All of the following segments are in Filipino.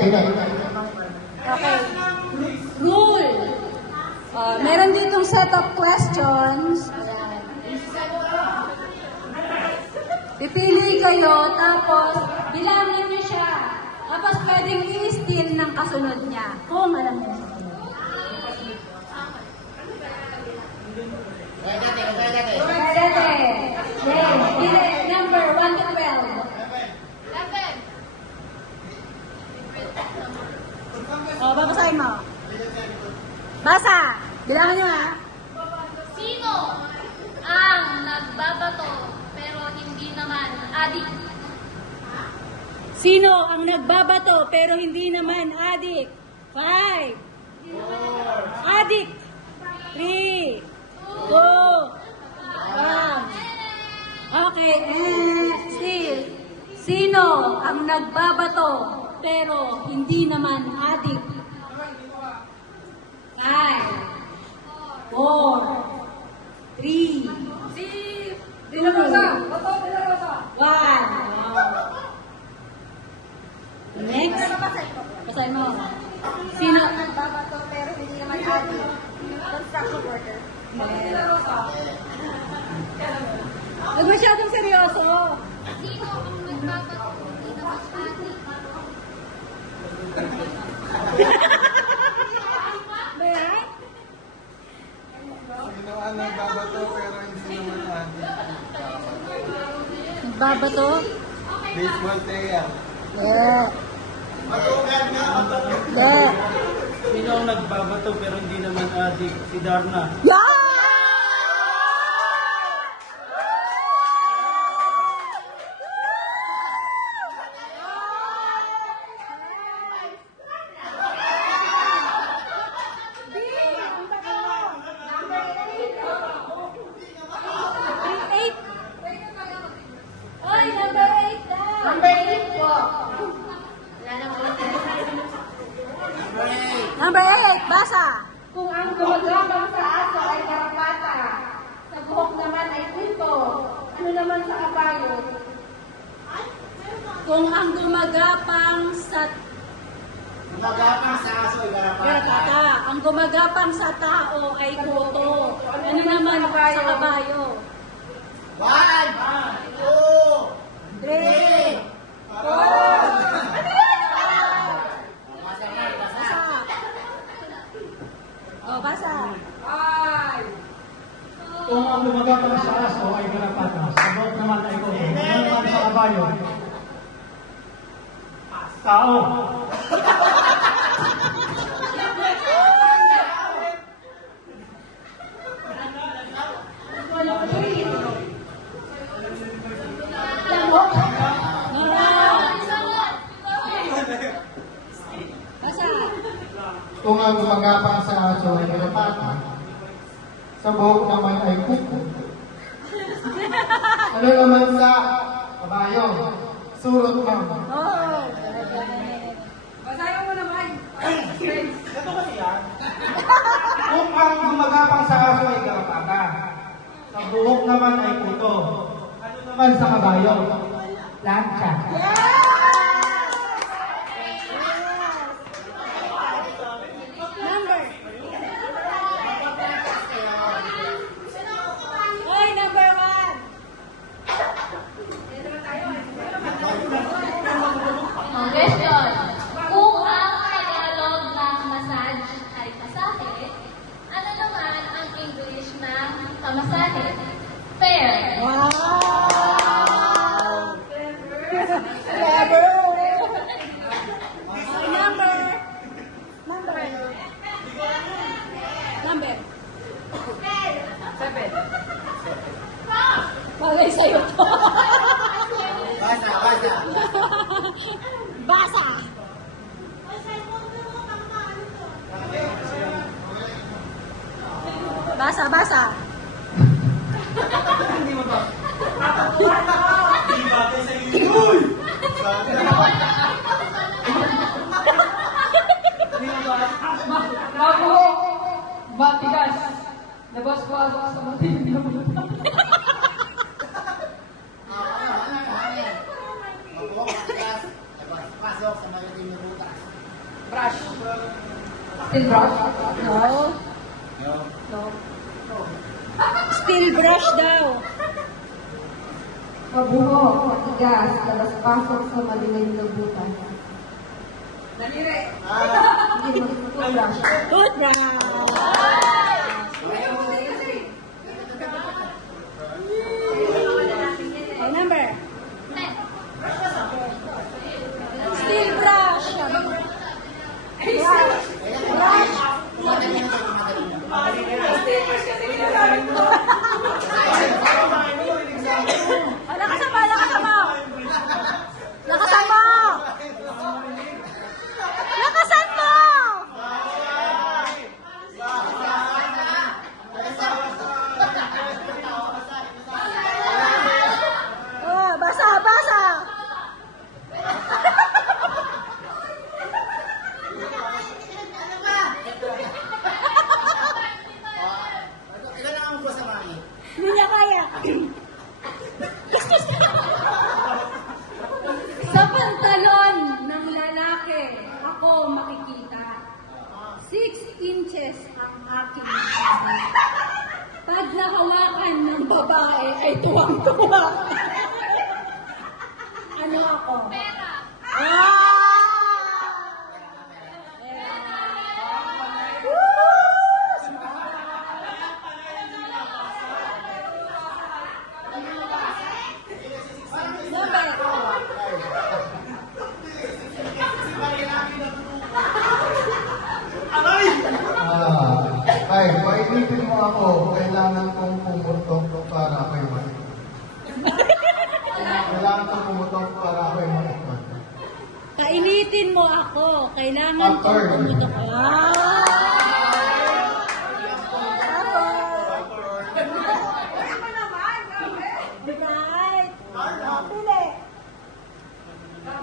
Okay. Rule. Meron ditong set of questions. Pipili kayo, tapos bilangin niyo siya. Tapos pwedeng i-steal ng kasunod niya. Kung alam niyo siya. Yes. Number 1 to 12. 11. Babasahin mo. Basa! Bilangan niyo ha. Sino ang nagbabato pero hindi naman adik? Sino ang nagbabato pero hindi naman adik? 5. Adik. 3. 2. 1. Okay, still. Sino ang nagbabato pero hindi naman adik? 5. 4. 3. 2. 1. Next. Basahin mo. Sino? Nagbabato pero hindi naman adik. Construction worker. Huwag masyadong seryoso. Sino ang nagbabato hindi naman adik? Ba yan? Sino ang nagbabato pero hindi naman adik? Nagbabato? Baseball player. Yeah. Yeah. Sino ang nagbabato pero hindi naman adik? Si Darna. Yeah! Oy, number 8 daw. Number 8 po. Number 8, basa. Kung ang gumagabang sa aso ay karapata, sa buhok naman ay punto, ano naman sa kabayo? Kung ang gumagapang sa Garapata, ang gumagapang sa tao ay kuto. Ano naman sa kabayo? 1, 2, 3, 4. Oh, basa. Kung ang lumagapang sa aso ay garapata, sa buhok naman ay kuto. Ano naman sa kabayo? Tao. Basa. Kung ang gumagapang sa aso ay garapata, sa buhok naman ay kuko. Ano naman sa kabayo? Surot mo. Oh. Ito kasi yan. Kung ang gumagapang sa aso ay garapata, sa buhok naman ay puto. Ano naman sa kabayo? Lancha. Number. Oy, number 1. Question. Kung ang Tagalog ng massage ay masahe, ano naman ang English ng pamasahe? Fair. Wow! Clever! Number. Number. 7. Bagay sa'yo to. Basa. Basa, basa. Hindi mo ba? Hindi bagay sa iyo. Uy! Mabuhok, matigas, labas-pasok sa matindi na bulan. Pasok sa mga tinurutas. Steel brush. No. No. Steel brush daw. Mabuhok, matigas, talas-pasok sa malilim na butas. Hindi mag-toothbrush. Toothbrush. Oh, number. Steel brush. Brush. Oh, lakasan mo, lakasan mo. Lakasan mo. Lakasan mo. Oh, basa, basa. Hindi niya kaya. Sa pantalon ng lalaki, ako makikita. 6 inches ang aking sabi. Pag nahawakan ng babae, ay tuwang-tuwa. Ano ako? Pera. Ah! Ay, painitin mo ako. Kailangan kong pumutok para ako'y matikman. Kailangan kong pumutok para ako'y matikman. Kainitin mo ako. Kailangan ko Upper. pumutok. Right. Pili.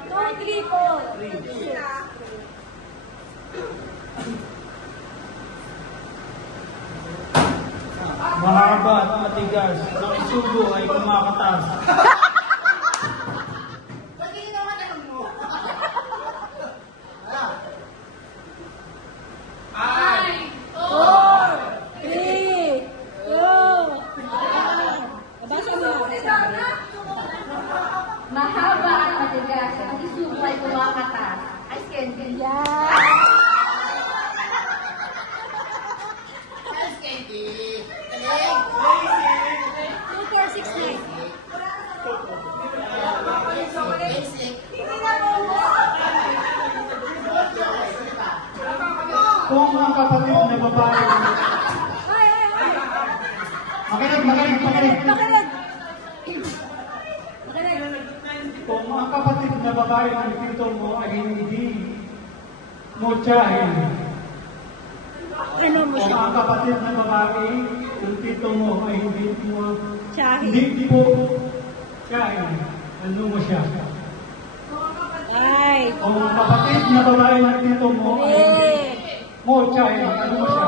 Two, three, four. Mahaba at matigas. Ang isubo ay kumakatas. Four, three, two, one. Basa mo. Mahaba at matigas, ang isubo ay kumakatas. Ay, candy. Yeah. 2469. Kung ang kapatid na babae, Ay, ay, ay. makinig. Makinig. Makinig. Kung ang kapatid na babae ng tito mo ay hindi mo tiyahin. Ano mo Kung siya? ang kapatid na babae ng tito mo ay hindi mo Chahi. hindi po tiyahin. Ano mo siya? Ay. Kung ang kapatid na babae ng tito mo ay hindi Eh. mo tiyahin. Ano mo siya?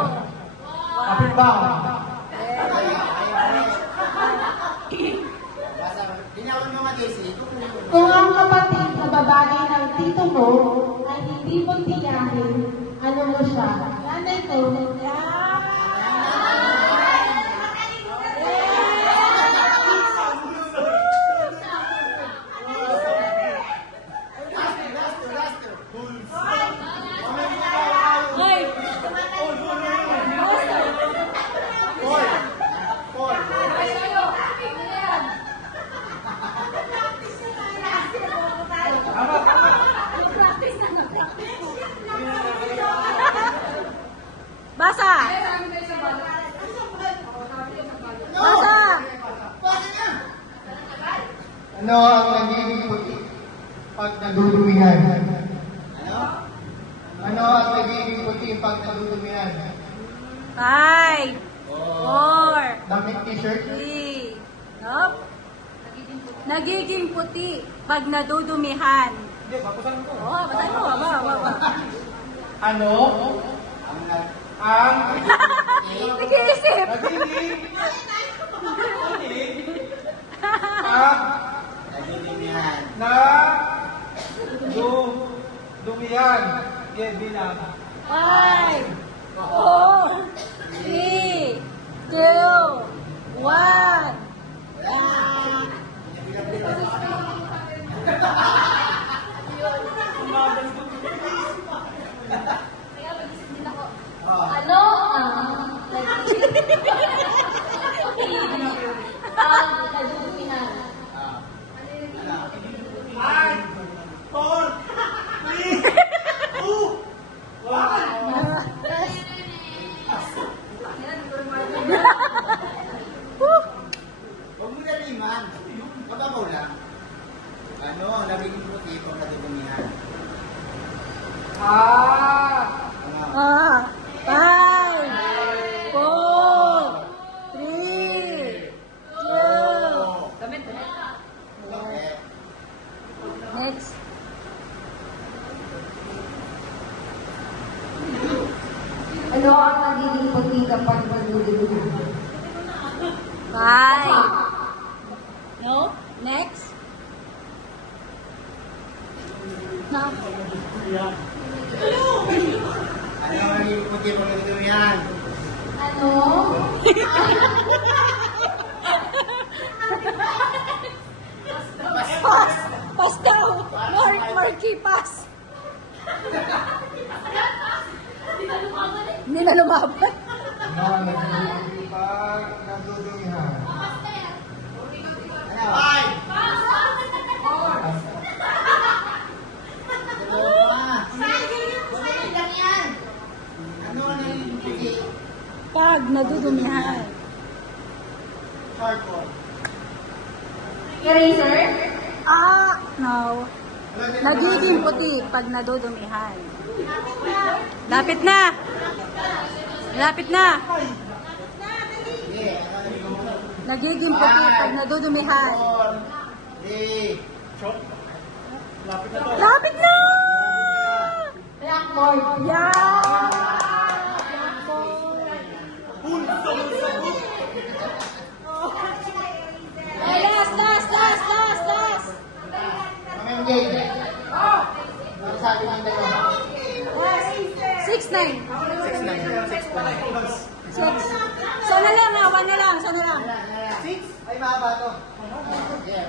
Kapitbahay. Kung ang kapatid na babae ng tito mo ay hindi mo tiyahin, ano mo siya? Nanay ko. Hoy. Basa. Basa. Ano ang nagiging puti pag nadudumihan? Ano ang nagiging puti pag nadudumihan? 5, 4, Damit t-shirt? 3. Nope. Nagiging puti pag nadudumihan. Hindi, bakusan ko. Oh, basahin mo. Ba. Ano? Ang Nag-iisip. nagiging pag na dumihan Sige, bilang. 5, 4, 3, 2, 1. Ano ang nadudumihan? Huwag mo daliman. Mababaw lang. Ano, lamig mo tipong nadudumihan. Ano? 5, 4, 3, 2. Bakit? Next. Ano ang nagiging puti kapag nadudumihan? 5. No? Next. No. Ano ang naging puti pang nadudumihan? Ano? Pass! Pass daw! Marky, pass! Hindi na lumaban. Ano ang naging pag nadudumihan? Ano? Ay! Ano ang naging puti? Pag nadudumihan. Charcoal. Eraser? No. Nagiging puti pag nadudumihan. Lapit na! Lapit na! Sige, ano ang naging puti? Nagiging puti pag nadudumihan. 4, 3, Lapit na! Blackboard. Yeah! Ay, last! Mamayang game. Ano sabi ng dalawa? 6-9. 6. Sana lang ha, 1 na lang, sana lang. 6? Ay, mahaba to.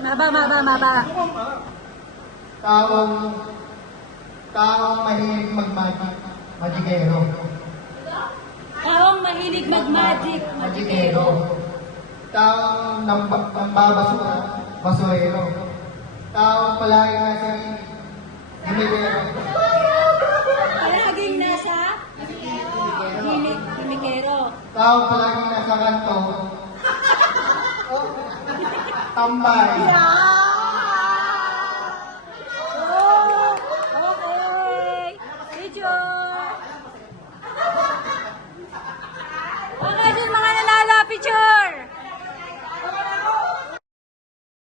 Maba. Taong mahilig mag-magic. Magikero. Taong mahilig mag-magic. Magikero. Taong nambabasura. Basurero. Taong palagi nasa gimigero. Palaging nasa gimikero. Taong palagi nasa kanto. Tambay. Yeah!